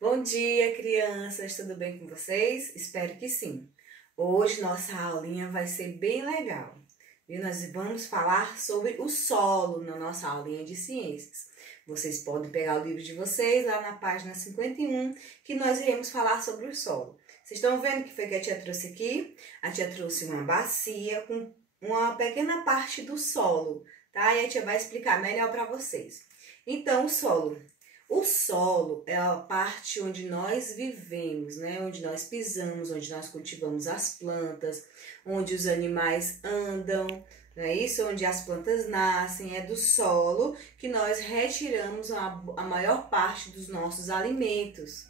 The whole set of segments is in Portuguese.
Bom dia, crianças! Tudo bem com vocês? Espero que sim. Hoje nossa aulinha vai ser bem legal. Viu? Nós vamos falar sobre o solo na nossa aulinha de ciências. Vocês podem pegar o livro de vocês lá na página 51, que nós iremos falar sobre o solo. Vocês estão vendo o que foi que a tia trouxe aqui? A tia trouxe uma bacia com uma pequena parte do solo, tá? E a tia vai explicar melhor para vocês. Então, o solo é a parte onde nós vivemos, né? Onde nós pisamos, onde nós cultivamos as plantas, onde os animais andam, não é isso? Onde as plantas nascem, é do solo que nós retiramos a maior parte dos nossos alimentos,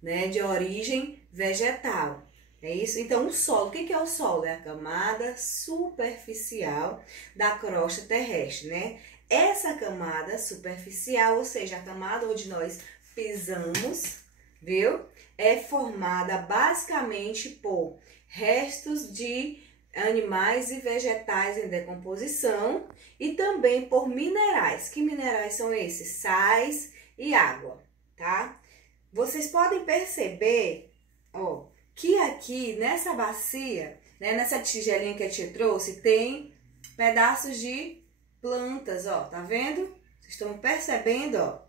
né? De origem vegetal. É isso? Então, o solo, o que é o solo? É a camada superficial da crosta terrestre, né? Essa camada superficial, ou seja, a camada onde nós pisamos, viu? É formada basicamente por restos de animais e vegetais em decomposição e também por minerais. Que minerais são esses? Sais e água, tá? Vocês podem perceber, ó, que aqui nessa bacia, né, nessa tigelinha que a tia trouxe, tem pedaços de plantas, ó, tá vendo? Vocês estão percebendo, ó,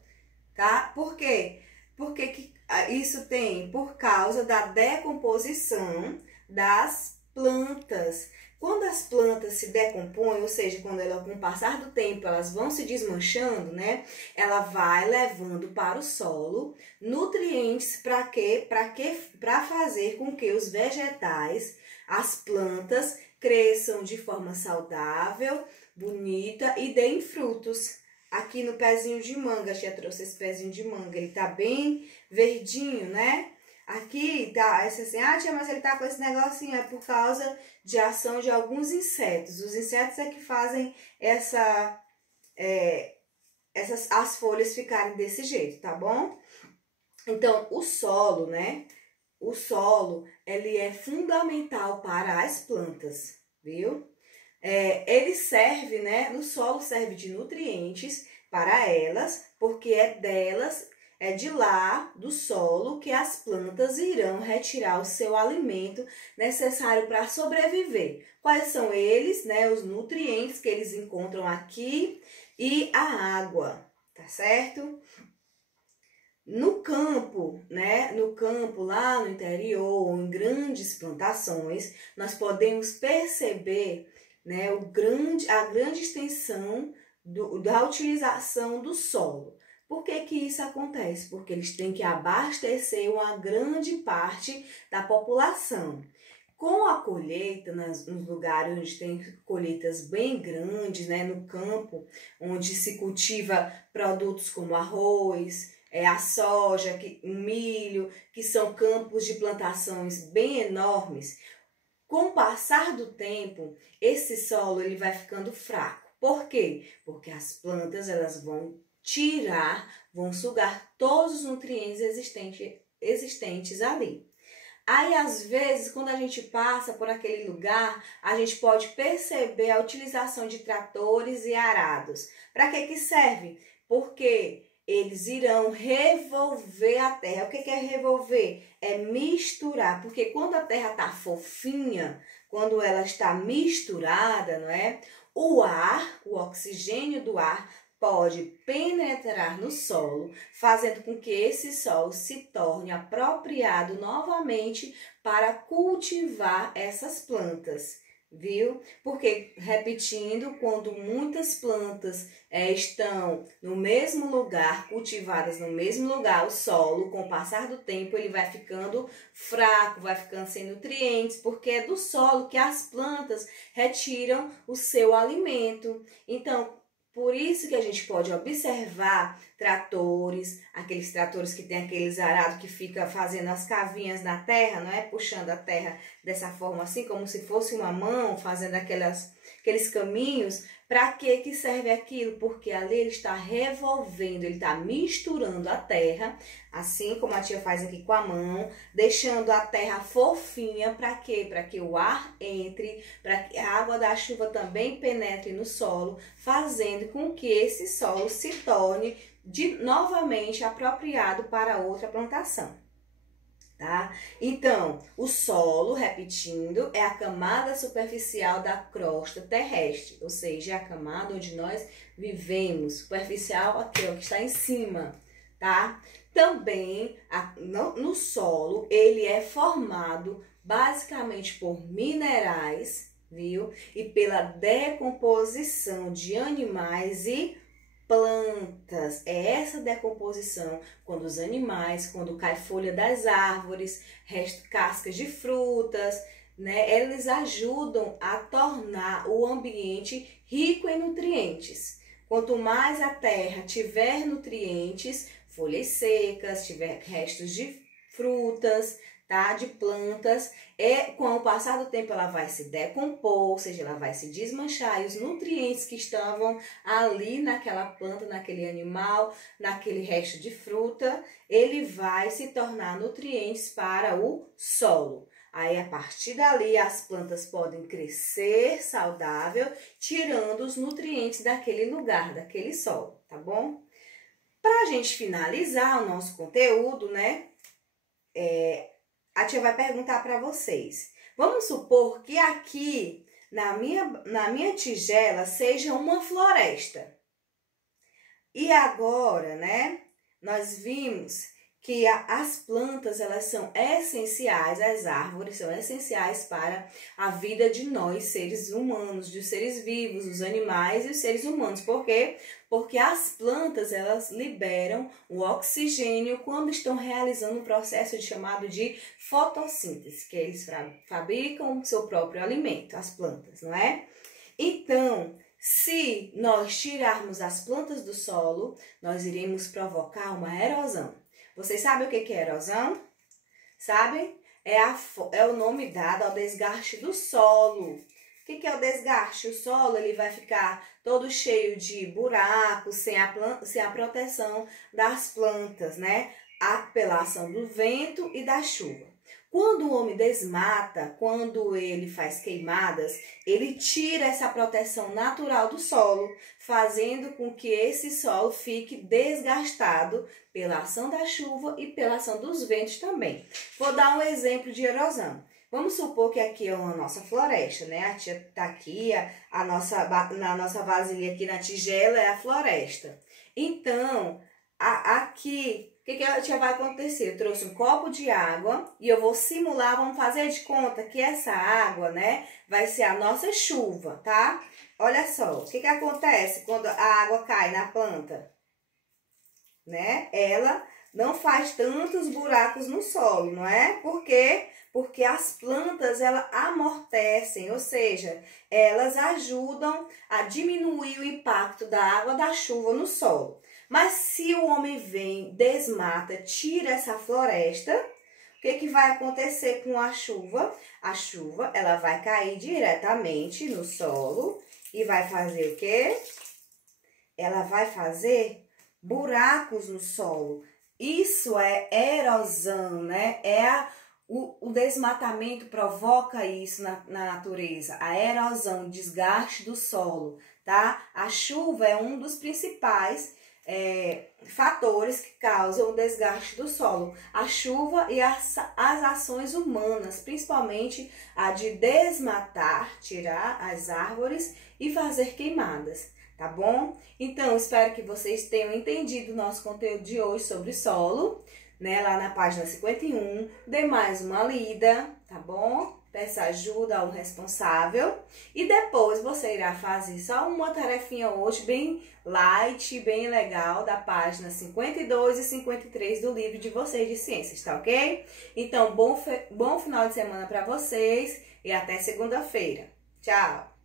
tá? Por quê? Porque que isso tem? Por causa da decomposição das plantas. Quando as plantas se decompõem, ou seja, quando ela, com o passar do tempo, elas vão se desmanchando, né? Ela vai levando para o solo nutrientes para quê? Para fazer com que os vegetais, as plantas, cresçam de forma saudável, bonita e deem frutos. Aqui no pezinho de manga, a tia trouxe esse pezinho de manga, ele tá bem verdinho, né? Aqui tá, essa assim, tia, mas ele tá com esse negocinho, é por causa de ação de alguns insetos. Os insetos é que fazem as folhas ficarem desse jeito, tá bom? Então, o solo, né? O solo, ele é fundamental para as plantas, viu? Ele serve, né? O solo serve de nutrientes para elas, porque é de lá, do solo, que as plantas irão retirar o seu alimento necessário para sobreviver. Quais são eles, né? Os nutrientes que eles encontram aqui e a água, tá certo? No campo, né? No campo, lá no interior, em grandes plantações, nós podemos perceber, né, a grande extensão da utilização do solo. Por que que isso acontece? Porque eles têm que abastecer uma grande parte da população. Com a colheita, nos lugares onde tem colheitas bem grandes, né, no campo, onde se cultiva produtos como arroz, a soja, o milho, que são campos de plantações bem enormes. Com o passar do tempo, esse solo ele vai ficando fraco. Por quê? Porque as plantas elas vão sugar todos os nutrientes existentes ali. Aí, às vezes, quando a gente passa por aquele lugar, a gente pode perceber a utilização de tratores e arados. Para que serve? Porque eles irão revolver a terra. O que é revolver? É misturar, porque quando a terra está fofinha, quando ela está misturada, não é? O oxigênio do ar pode penetrar no solo, fazendo com que esse solo se torne apropriado novamente para cultivar essas plantas. Viu? Porque, repetindo, quando muitas plantas estão no mesmo lugar, cultivadas no mesmo lugar, o solo, com o passar do tempo, ele vai ficando fraco, vai ficando sem nutrientes, porque é do solo que as plantas retiram o seu alimento. Então, por isso que a gente pode observar tratores, aqueles tratores que tem aqueles arados que fica fazendo as cavinhas na terra, não é? Puxando a terra dessa forma assim, como se fosse uma mão, fazendo aqueles caminhos. Para que serve aquilo? Porque ali ele está revolvendo, ele está misturando a terra, assim como a tia faz aqui com a mão, deixando a terra fofinha. Para quê? Para que o ar entre, para que a água da chuva também penetre no solo, fazendo com que esse solo se torne novamente apropriado para outra plantação, tá? Então, o solo, repetindo, é a camada superficial da crosta terrestre, ou seja, é a camada onde nós vivemos, superficial aqui, ó, que está em cima, tá? Também, no solo, ele é formado basicamente por minerais, viu? E pela decomposição de animais e plantas. É essa decomposição, quando os animais, quando cai folha das árvores, cascas de frutas, né? Eles ajudam a tornar o ambiente rico em nutrientes. Quanto mais a terra tiver nutrientes, folhas secas, tiver restos de frutas, tá? De plantas, com o passar do tempo ela vai se decompor, ou seja, ela vai se desmanchar, e os nutrientes que estavam ali naquela planta, naquele animal, naquele resto de fruta, ele vai se tornar nutrientes para o solo. Aí, a partir dali, as plantas podem crescer saudável, tirando os nutrientes daquele lugar, daquele solo, tá bom? Para a gente finalizar o nosso conteúdo, né? A tia vai perguntar para vocês. Vamos supor que aqui, na minha tigela, seja uma floresta. E agora, né? Nós vimos que as plantas, elas são essenciais, as árvores são essenciais para a vida de nós, seres humanos, dos seres vivos, os animais e os seres humanos. Por quê? Porque as plantas, elas liberam o oxigênio quando estão realizando um processo chamado de fotossíntese, que eles fabricam o seu próprio alimento, as plantas, não é? Então, se nós tirarmos as plantas do solo, nós iremos provocar uma erosão. Vocês sabem o que é erosão? Sabem? É o nome dado ao desgaste do solo. O que é o desgaste? O solo ele vai ficar todo cheio de buracos, sem a proteção das plantas, né? Pela ação do vento e da chuva. Quando o homem desmata, quando ele faz queimadas, ele tira essa proteção natural do solo, fazendo com que esse solo fique desgastado pela ação da chuva e pela ação dos ventos também. Vou dar um exemplo de erosão. Vamos supor que aqui é a nossa floresta, né? A tia tá aqui, na nossa vasilha aqui na tigela é a floresta. Então, aqui, o que a tia vai acontecer? Eu trouxe um copo de água e eu vou simular, vamos fazer de conta que essa água, né, vai ser a nossa chuva, tá? Olha só, o que acontece quando a água cai na planta? Né? Ela não faz tantos buracos no solo, não é? Por quê? Porque as plantas, elas amortecem, ou seja, elas ajudam a diminuir o impacto da água da chuva no solo. Mas se o homem vem, desmata, tira essa floresta, o que vai acontecer com a chuva? A chuva, ela vai cair diretamente no solo e vai fazer o quê? Ela vai fazer buracos no solo. Isso é erosão, né? O desmatamento provoca isso na natureza, a erosão, o desgaste do solo, tá? A chuva é um dos principais fatores que causam o desgaste do solo. A chuva e as ações humanas, principalmente a de desmatar, tirar as árvores e fazer queimadas, tá bom? Então, espero que vocês tenham entendido o nosso conteúdo de hoje sobre solo, né? Lá na página 51, dê mais uma lida, tá bom? Peça ajuda ao responsável e depois você irá fazer só uma tarefinha hoje bem light, bem legal, da página 52 e 53 do livro de vocês de ciências, tá ok? Então, bom final de semana para vocês e até segunda-feira. Tchau!